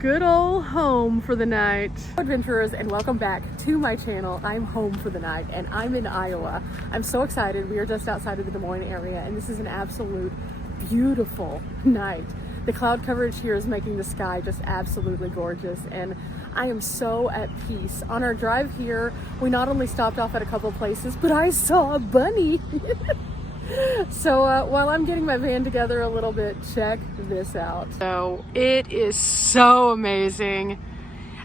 Good old home for the night. Adventurers, and welcome back to my channel. I'm home for the night and I'm in Iowa. I'm so excited. We are just outside of the Des Moines area and this is an absolute beautiful night. The cloud coverage here is making the sky just absolutely gorgeous and I am so at peace. On our drive here, we not only stopped off at a couple places, but I saw a bunny. So while I'm getting my van together a little bit, check this out. So it is so amazing.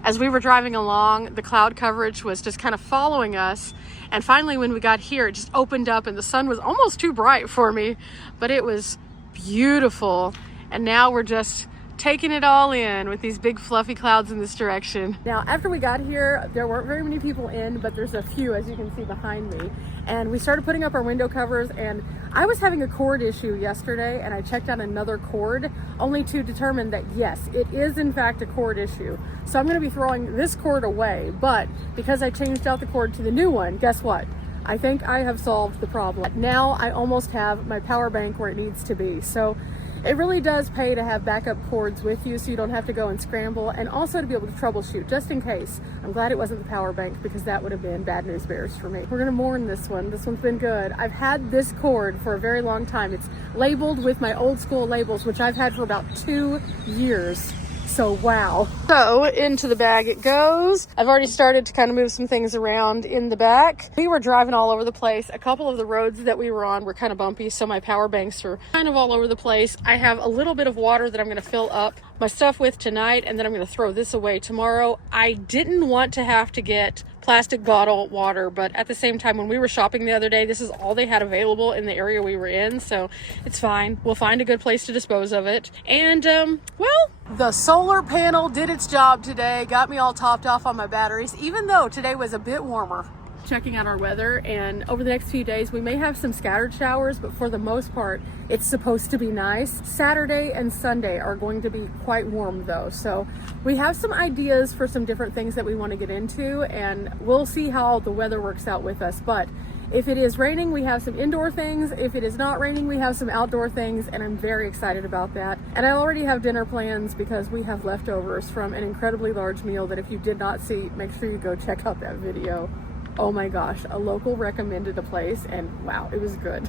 As we were driving along, the cloud coverage was just kind of following us. And finally, when we got here, it just opened up and the sun was almost too bright for me, but it was beautiful. And now we're just taking it all in with these big fluffy clouds in this direction. Now, after we got here, there weren't very many people in, but there's a few, as you can see behind me. And we started putting up our window covers, and I was having a cord issue yesterday, and I checked out another cord, only to determine that yes, it is in fact a cord issue. So I'm gonna be throwing this cord away, but because I changed out the cord to the new one, guess what? I think I have solved the problem. Now I almost have my power bank where it needs to be. So it really does pay to have backup cords with you so you don't have to go and scramble, and also to be able to troubleshoot just in case. I'm glad it wasn't the power bank because that would have been bad news bears for me. We're gonna mourn this one. This one's been good. I've had this cord for a very long time. It's labeled with my old school labels, which I've had for about 2 years. So wow. So into the bag it goes. I've already started to kind of move some things around in the back. We were driving all over the place. A couple of the roads that we were on were kind of bumpy, so my power banks are kind of all over the place. I have a little bit of water that I'm going to fill up my stuff with tonight, and then I'm going to throw this away tomorrow. I didn't want to have to get plastic bottle water, but at the same time, when we were shopping the other day, this is all they had available in the area we were in, so it's fine. We'll find a good place to dispose of it. And well, the solar panel did its job today, got me all topped off on my batteries, even though today was a bit warmer. Checking out our weather, and over the next few days we may have some scattered showers, but for the most part it's supposed to be nice. Saturday and Sunday are going to be quite warm though, so we have some ideas for some different things that we want to get into, and we'll see how the weather works out with us. But if it is raining, we have some indoor things. If it is not raining, we have some outdoor things, and I'm very excited about that. And I already have dinner plans because we have leftovers from an incredibly large meal that if you did not see, make sure you go check out that video. Oh my gosh, a local recommended a place and wow, it was good.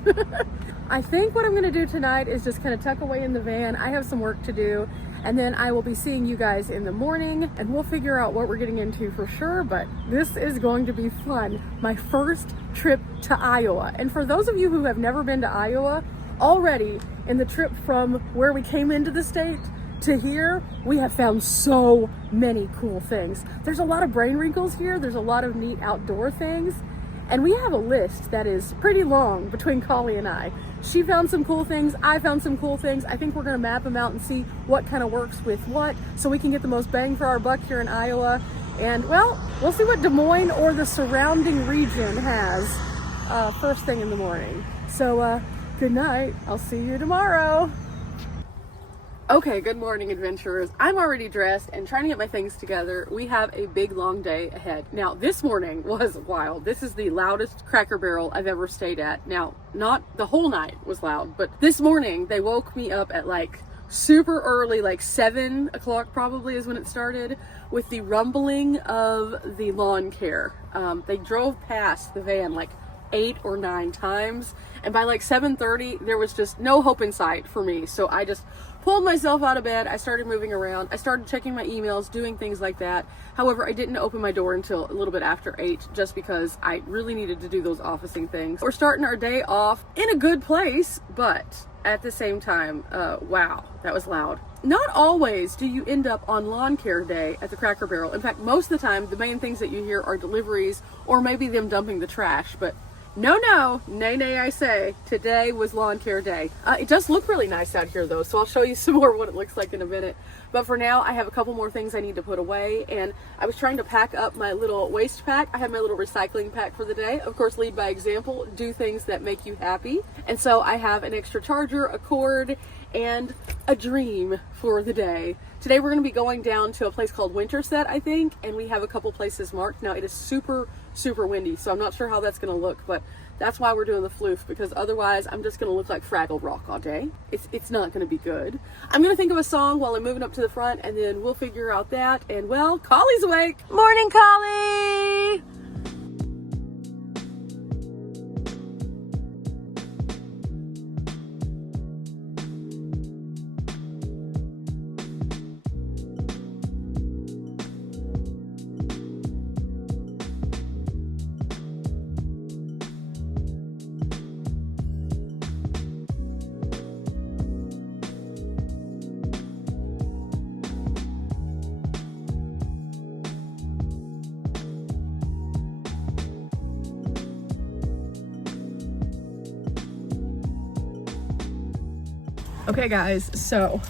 I think what I'm gonna do tonight is just kind of tuck away in the van. I have some work to do, and then I will be seeing you guys in the morning and we'll figure out what we're getting into for sure, but this is going to be fun. My first trip to Iowa. And for those of you who have never been to Iowa, already in the trip from where we came into the state to here, we have found so many cool things. There's a lot of brain wrinkles here. There's a lot of neat outdoor things. And we have a list that is pretty long between Collie and I. She found some cool things. I found some cool things. I think we're gonna map them out and see what kind of works with what so we can get the most bang for our buck here in Iowa. And well, we'll see what Des Moines or the surrounding region has first thing in the morning. So good night. I'll see you tomorrow. Okay, good morning, adventurers. I'm already dressed and trying to get my things together. We have a big, long day ahead. Now, this morning was wild. This is the loudest Cracker Barrel I've ever stayed at. Now, not the whole night was loud, but this morning they woke me up at like super early, like 7 o'clock probably is when it started, with the rumbling of the lawn care. They drove past the van like 8 or 9 times, and by like 7:30 there was just no hope in sight for me. So I just pulled myself out of bed. I started moving around. I started checking my emails, doing things like that. However, I didn't open my door until a little bit after 8 just because I really needed to do those officing things. We're starting our day off in a good place, but at the same time, wow, that was loud. Not always do you end up on lawn care day at the Cracker Barrel. In fact, most of the time, the main things that you hear are deliveries or maybe them dumping the trash, but no, nay, I say, today was lawn care day. It does look really nice out here though, so I'll show you some more of what it looks like in a minute. But for now, I have a couple more things I need to put away, and I was trying to pack up my little waste pack. I have my little recycling pack for the day. Of course, lead by example, do things that make you happy. And so I have an extra charger, a cord, and a dream for the day. Today we're going to be going down to a place called Winterset, I think, and we have a couple places marked. Now it is super windy, so I'm not sure how that's going to look, but That's why we're doing the floof, because otherwise I'm just gonna look like Fraggle Rock all day. It's not gonna be good. I'm gonna think of a song while I'm moving up to the front, and then we'll figure out that. And well, Collie's awake. Morning, Collie! Okay guys, so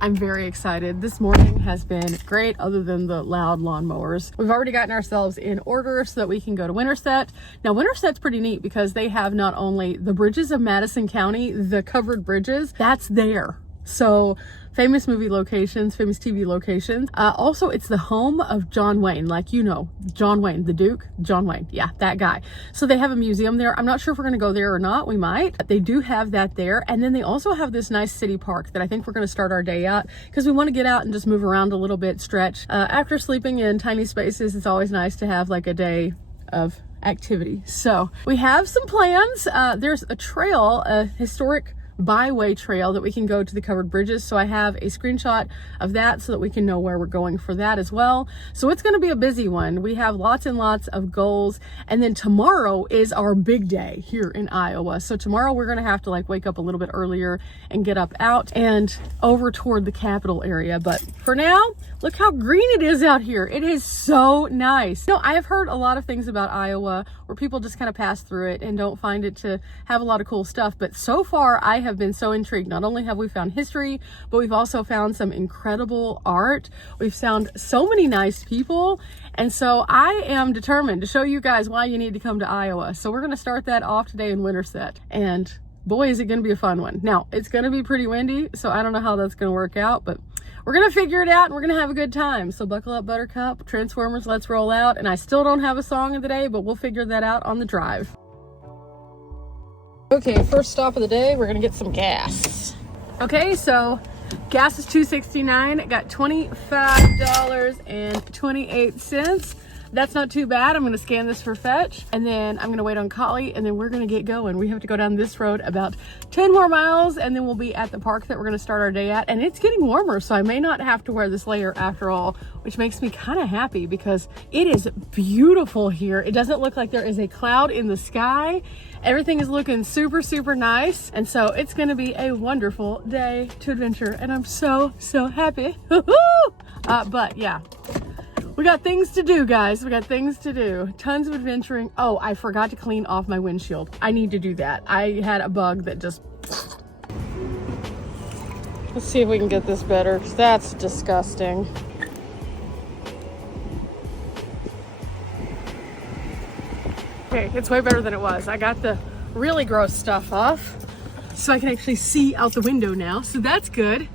I'm very excited. This morning has been great other than the loud lawnmowers. We've already gotten ourselves in order so that we can go to Winterset. Now Winterset's pretty neat because they have not only the bridges of Madison County, the covered bridges, that's there. So famous movie locations, famous TV locations. Also, it's the home of John Wayne, like, you know, John Wayne, the Duke, John Wayne. Yeah, that guy. So they have a museum there. I'm not sure if we're going to go there or not. We might. But they do have that there. And then they also have this nice city park that I think we're going to start our day at because we want to get out and just move around a little bit, stretch. After sleeping in tiny spaces, it's always nice to have like a day of activity. So we have some plans. There's a trail, a historic byway trail that we can go to the covered bridges. So I have a screenshot of that so that we can know where we're going for that as well. So it's going to be a busy one. We have lots and lots of goals. And then tomorrow is our big day here in Iowa. So tomorrow we're going to have to like wake up a little bit earlier and get up out and over toward the capital area. But for now, look how green it is out here. It is so nice. You know, I have heard a lot of things about Iowa where people just kind of pass through it and don't find it to have a lot of cool stuff. But so far, I have been so intrigued. Not only have we found history, but we've also found some incredible art. We've found so many nice people. And so I am determined to show you guys why you need to come to Iowa. So we're going to start that off today in Winterset. And boy, is it going to be a fun one. Now, it's going to be pretty windy, so I don't know how that's going to work out, but we're going to figure it out and we're going to have a good time. So buckle up, Buttercup. Transformers, let's roll out. And I still don't have a song of the day, but we'll figure that out on the drive. Okay, first stop of the day, we're gonna get some gas. Okay, so gas is $2.69. Got $25.28. That's not too bad. I'm gonna scan this for fetch, and then I'm gonna wait on Collie, and then we're gonna get going. We have to go down this road about 10 more miles, and then we'll be at the park that we're gonna start our day at. And it's getting warmer, so I may not have to wear this layer after all, which makes me kind of happy because it is beautiful here. It doesn't look like there is a cloud in the sky. Everything is looking super, super nice. And so it's gonna be a wonderful day to adventure, and I'm so, so happy. But yeah. We got things to do, guys. We got things to do. Tons of adventuring. Oh, I forgot to clean off my windshield. I need to do that. I had a bug that just... Let's see if we can get this better, because that's disgusting. Okay, it's way better than it was. I got the really gross stuff off, so I can actually see out the window now. So that's good.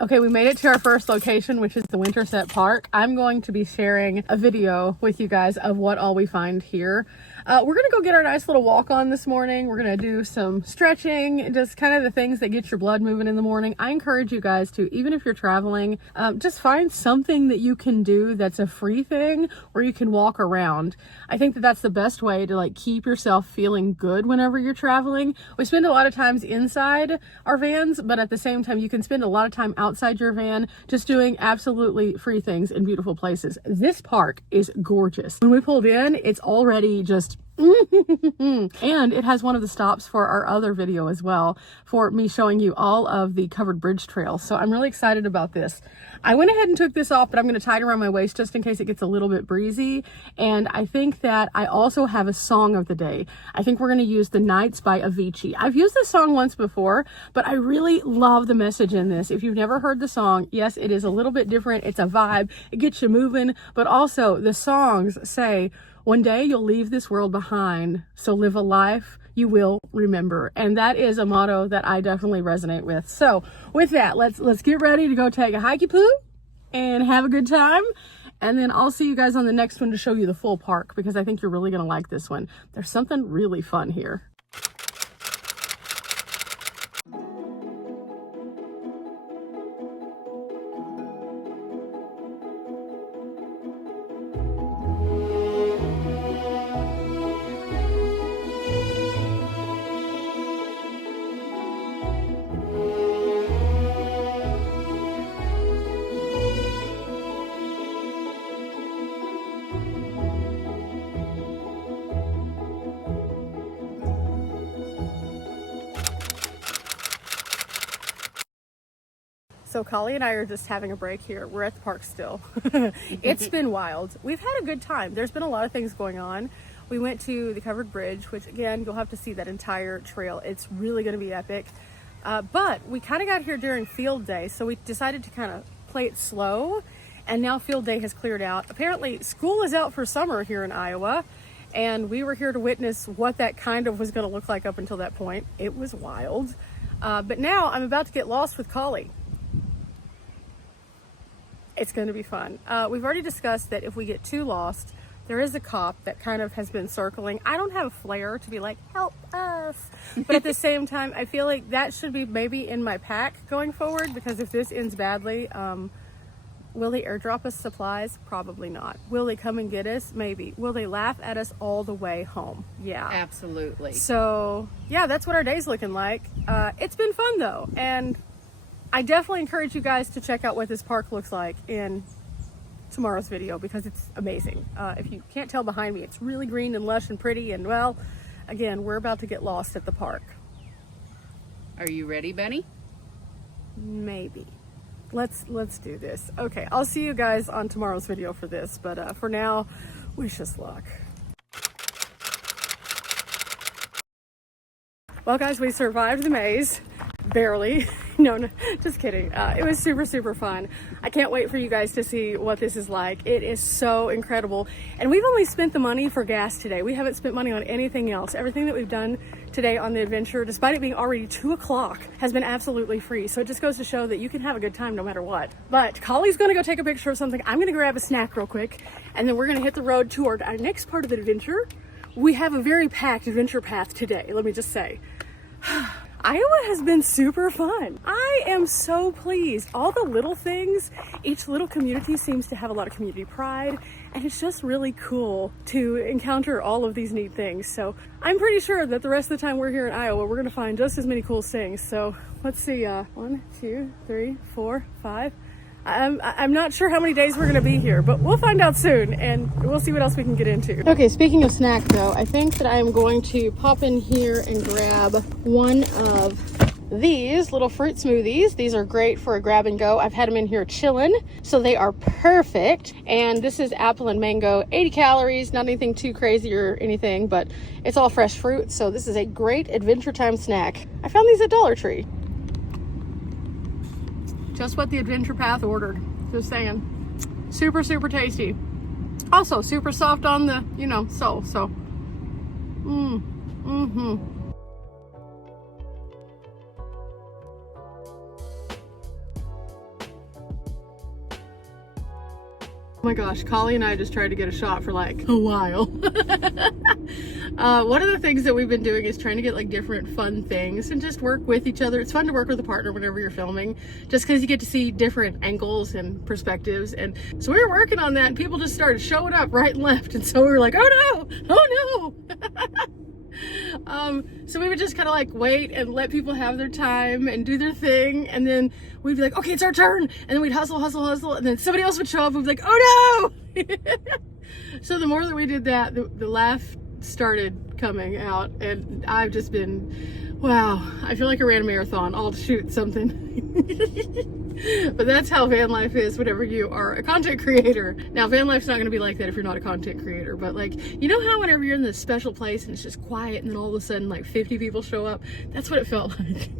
Okay, we made it to our first location, which is the Winterset Park. I'm going to be sharing a video with you guys of what all we find here. We're gonna go get our nice little walk on this morning. We're gonna do some stretching, just kind of the things that get your blood moving in the morning. I encourage you guys to, even if you're traveling, just find something that you can do that's a free thing where you can walk around. I think that that's the best way to like keep yourself feeling good whenever you're traveling. We spend a lot of times inside our vans, but at the same time, you can spend a lot of time outside your van just doing absolutely free things in beautiful places. This park is gorgeous. When we pulled in, it's already just and it has one of the stops for our other video as well, for me showing you all of the covered bridge trails. So I'm really excited about this. I went ahead and took this off, but I'm going to tie it around my waist just in case it gets a little bit breezy. And I think that I also have a song of the day. I think we're going to use The Nights by Avicii. I've used this song once before, but I really love the message in this. If you've never heard the song, yes, it is a little bit different. It's a vibe. It gets you moving, but also the songs say, one day you'll leave this world behind, so live a life you will remember. And that is a motto that I definitely resonate with. So with that, let's get ready to go take a hikey poo and have a good time. And then I'll see you guys on the next one to show you the full park, because I think you're really gonna like this one. There's something really fun here. So Collie and I are just having a break here. We're at the park still. It's been wild. We've had a good time. There's been a lot of things going on. We went to the covered bridge, which again, you'll have to see that entire trail. It's really gonna be epic. But we kind of got here during field day, so we decided to kind of play it slow. And now field day has cleared out. Apparently school is out for summer here in Iowa. And we were here to witness what that kind of was gonna look like up until that point. It was wild. But now I'm about to get lost with Collie. It's going to be fun. We've already discussed that if we get too lost, there is a cop that kind of has been circling. I don't have a flare to be like, help us. But at the same time, I feel like that should be maybe in my pack going forward, because if this ends badly, will they airdrop us supplies? Probably not. Will they come and get us? Maybe. Will they laugh at us all the way home? Yeah. Absolutely. So yeah, that's what our day's looking like. It's been fun though. And I definitely encourage you guys to check out what this park looks like in tomorrow's video, because it's amazing. If you can't tell behind me, it's really green and lush and pretty, and well, again, we're about to get lost at the park. Are you ready, Benny? Maybe. Let's do this. Okay, I'll see you guys on tomorrow's video for this, but for now, wish us luck. Well guys, we survived the maze. Barely. No, just kidding. It was super, super fun. I can't wait for you guys to see what this is like. It is so incredible. And we've only spent the money for gas today. We haven't spent money on anything else. Everything that we've done today on the adventure, despite it being already 2 o'clock, has been absolutely free. So it just goes to show that you can have a good time no matter what. But Collie's gonna go take a picture of something. I'm gonna grab a snack real quick, and then we're gonna hit the road toward our next part of the adventure. We have a very packed adventure path today, let me just say. Iowa has been super fun. I am so pleased. All the little things, each little community seems to have a lot of community pride, and it's just really cool to encounter all of these neat things. So I'm pretty sure that the rest of the time we're here in Iowa, we're gonna find just as many cool things. So let's see, 1, 2, 3, 4, 5. I'm not sure how many days we're gonna be here, but we'll find out soon, and we'll see what else we can get into. Okay, speaking of snack though, I think that I am going to pop in here and grab one of these little fruit smoothies. These are great for a grab and go. I've had them in here chilling, so they are perfect. And this is apple and mango, 80 calories, not anything too crazy or anything, but it's all fresh fruit, so this is a great adventure time snack. I found these at Dollar Tree. Just what the adventure path ordered. Just saying. Super, super tasty. Also super soft on the, sole. So, Oh my gosh, Collie and I just tried to get a shot for like a while. One of the things that we've been doing is trying to get like different fun things and just work with each other. It's fun to work with a partner whenever you're filming, just because you get to see different angles and perspectives. And so we were working on that, and people just started showing up right and left. And so we were like, oh no, oh no. So we would just kind of like wait and let people have their time and do their thing, and then we'd be like, okay, it's our turn, and then we'd hustle, and then somebody else would show up and we'd be like, oh no. So the more that we did that, the laugh started coming out, and I've just been, wow, I feel like I ran a marathon all to shoot something. But that's how van life is whenever you are a content creator. Now, van life's not going to be like that if you're not a content creator, but like, you know how whenever you're in this special place and it's just quiet and then all of a sudden like 50 people show up? That's what it felt like.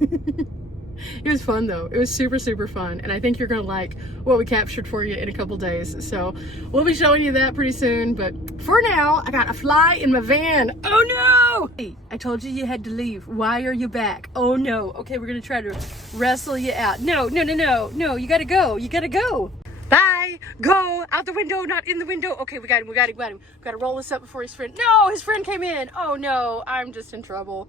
It was fun though. It was super, super fun. And I think you're going to like what we captured for you in a couple days. So we'll be showing you that pretty soon. But for now, I got a fly in my van. Oh no! Hey, I told you you had to leave. Why are you back? Oh no. Okay, we're going to try to wrestle you out. No, you got to go. You got to go. Bye. Go out the window, not in the window. Okay, we got him. We gotta roll this up before his friend. No, his friend came in. Oh no, I'm just in trouble.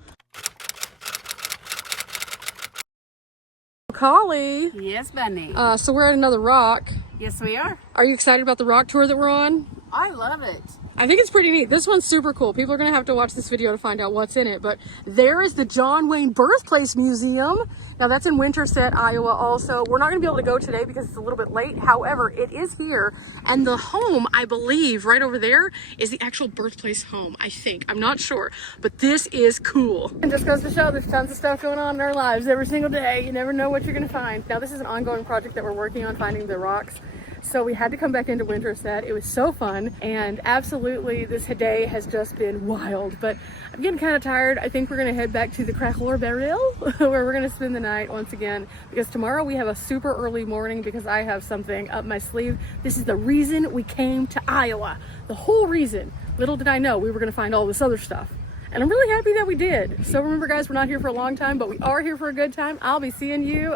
Collie. Yes, Bunny. So we're at another rock. Yes, we are. Are you excited about the rock tour that we're on? I love it. I think it's pretty neat. This one's super cool. People are going to have to watch this video to find out what's in it. But there is the John Wayne Birthplace Museum. Now that's in Winterset, Iowa also. We're not going to be able to go today because it's a little bit late. However, it is here. And the home, I believe, right over there is the actual birthplace home, I think. I'm not sure. But this is cool. It just goes to show there's tons of stuff going on in our lives every single day. You never know what you're going to find. Now this is an ongoing project that we're working on, finding the rocks. So we had to come back into Winterset. It was so fun, and absolutely this day has just been wild. But I'm getting kind of tired. I think we're gonna head back to the Crackler Burial where we're gonna spend the night once again, because tomorrow we have a super early morning because I have something up my sleeve. This is the reason we came to Iowa. The whole reason. Little did I know we were gonna find all this other stuff. And I'm really happy that we did. So remember guys, we're not here for a long time, but we are here for a good time. I'll be seeing you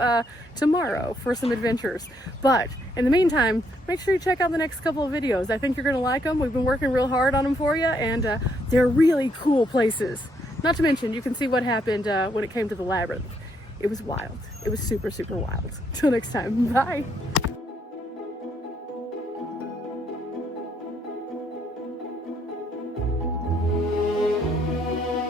tomorrow for some adventures. But in the meantime, make sure you check out the next couple of videos. I think you're gonna like them. We've been working real hard on them for you, and they're really cool places. Not to mention, you can see what happened when it came to the labyrinth. It was wild. It was super, super wild. Till next time, bye.